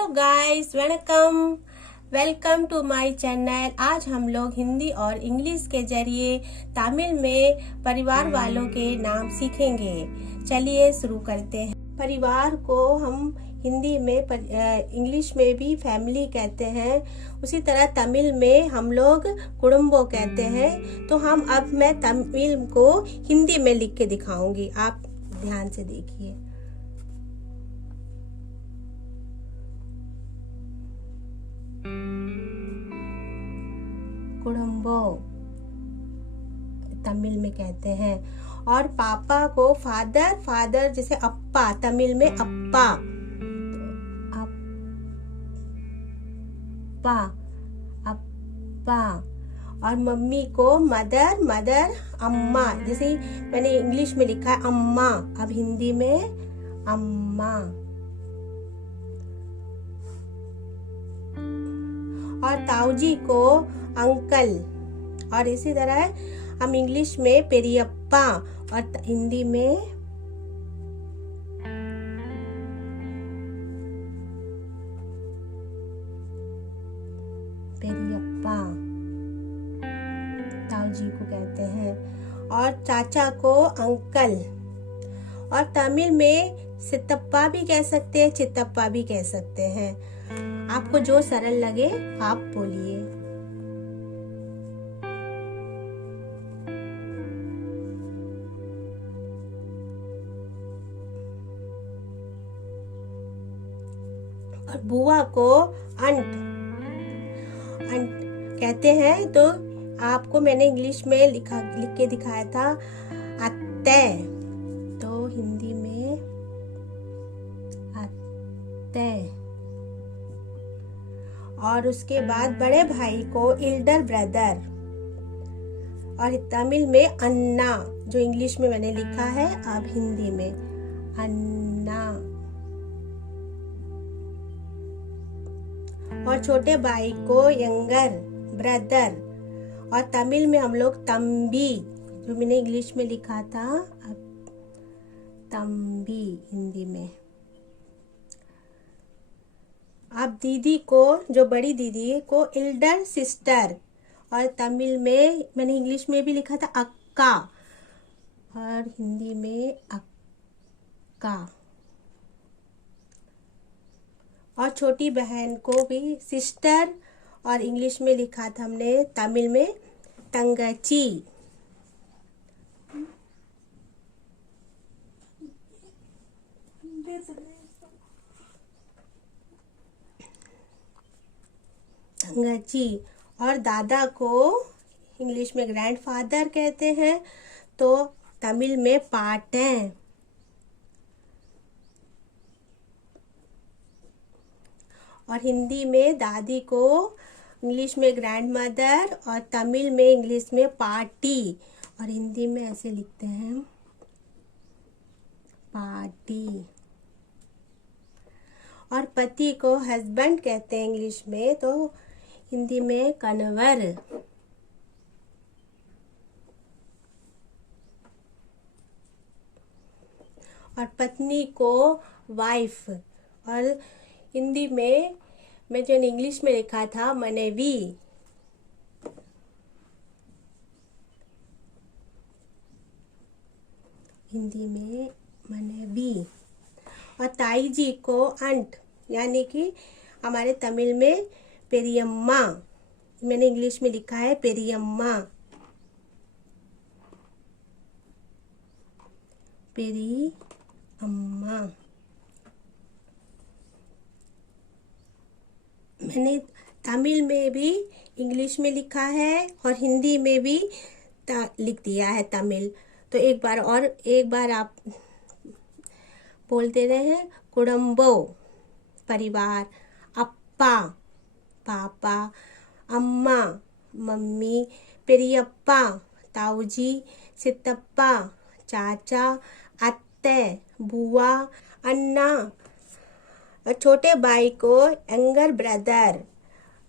Hello guys, vanakkam. Welcome to my channel. आज हम लोग हिंदी और इंग्लिश के जरिए तमिल में परिवार वालों के नाम सीखेंगे। चलिए शुरू करते हैं। परिवार को हम हिंदी में इंग्लिश में भी फैमिली कहते हैं, उसी तरह तमिल में हम लोग कुडुम्बो कहते हैं। तो मैं तमिल को हिंदी में लिख के दिखाऊंगी, आप ध्यान से देखिए। कुडुम्बो तमिल में कहते हैं। और पापा को फादर जैसे अप्पा, तमिल में अप्पा, अप्पा अप्पा। और मम्मी को मदर अम्मा, जैसे मैंने इंग्लिश में लिखा है अम्मा, अब हिंदी में अम्मा। और ताऊजी को अंकल, और इसी तरह हम इंग्लिश में पेरियप्पा और हिंदी में पेरियप्पा ताऊजी को कहते हैं। और चाचा को अंकल। और तमिल में सितप्पा भी कह सकते हैं, चितप्पा भी कह सकते हैं। आपको जो सरल लगे आप बोलिए। और बुआ को अंट कहते हैं। तो आपको मैंने इंग्लिश में लिख के दिखाया था अत्ते, तो हिंदी में अत्ते। और उसके बाद बड़े भाई को एल्डर ब्रदर, और तमिल में अन्ना, जो इंग्लिश में मैंने लिखा है, अब हिंदी में अन्ना। और छोटे भाई को यंगर ब्रदर, और तमिल में हम लोग तंबी, जो मैंने इंग्लिश में लिखा था, अब तंबी हिंदी में। अब दीदी को, जो बड़ी दीदी को एल्डर सिस्टर, और तमिल में मैंने इंग्लिश में भी लिखा था अक्का, और हिंदी में अक्का। और छोटी बहन को भी सिस्टर, और इंग्लिश में लिखा था हमने तमिल में तंगची। तंगची। और दादा को इंग्लिश में ग्रैंडफादर कहते हैं, तो तमिल में पाटें। और हिंदी में दादी को इंग्लिश में ग्रैंड मदर, और तमिल में इंग्लिश में पार्टी, और हिंदी में ऐसे लिखते हैं पार्टी। और पति को हस्बैंड कहते हैं इंग्लिश में, तो हिंदी में कन्वर। और पत्नी को वाइफ, और हिंदी में मैं जो इंग्लिश में लिखा था मनेवी। हिंदी में मनेवी। और ताई जी को अंट, यानी कि हमारे तमिल में पेरियम्मा, मैंने इंग्लिश में लिखा है पेरियम्मा, पेरियम्मा। मैंने तमिल में भी इंग्लिश में लिखा है और हिंदी में भी लिख दिया है तमिल। तो एक बार आप बोलते रहे हैं। कुडुम्बो परिवार, अप्पा पापा, अम्मा मम्मी, पेरियप्पा ताऊजी, सितप्पा चाचा, अत्ते बुआ, अन्ना। और छोटे भाई को यंगर ब्रदर,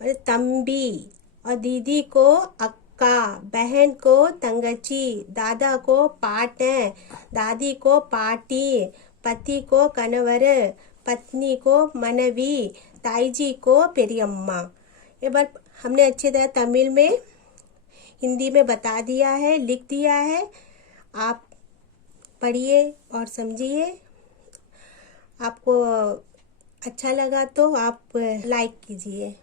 और तंबी। और दीदी को अक्का, बहन को तंगची, दादा को पाटे, दादी को पाटी, पति को कनवर, पत्नी को मनवी, ताईजी को पेरियम्मा। एक बार हमने अच्छी तरह तमिल में हिंदी में बता दिया है, लिख दिया है। आप पढ़िए और समझिए। आपको अच्छा लगा तो आप लाइक कीजिए।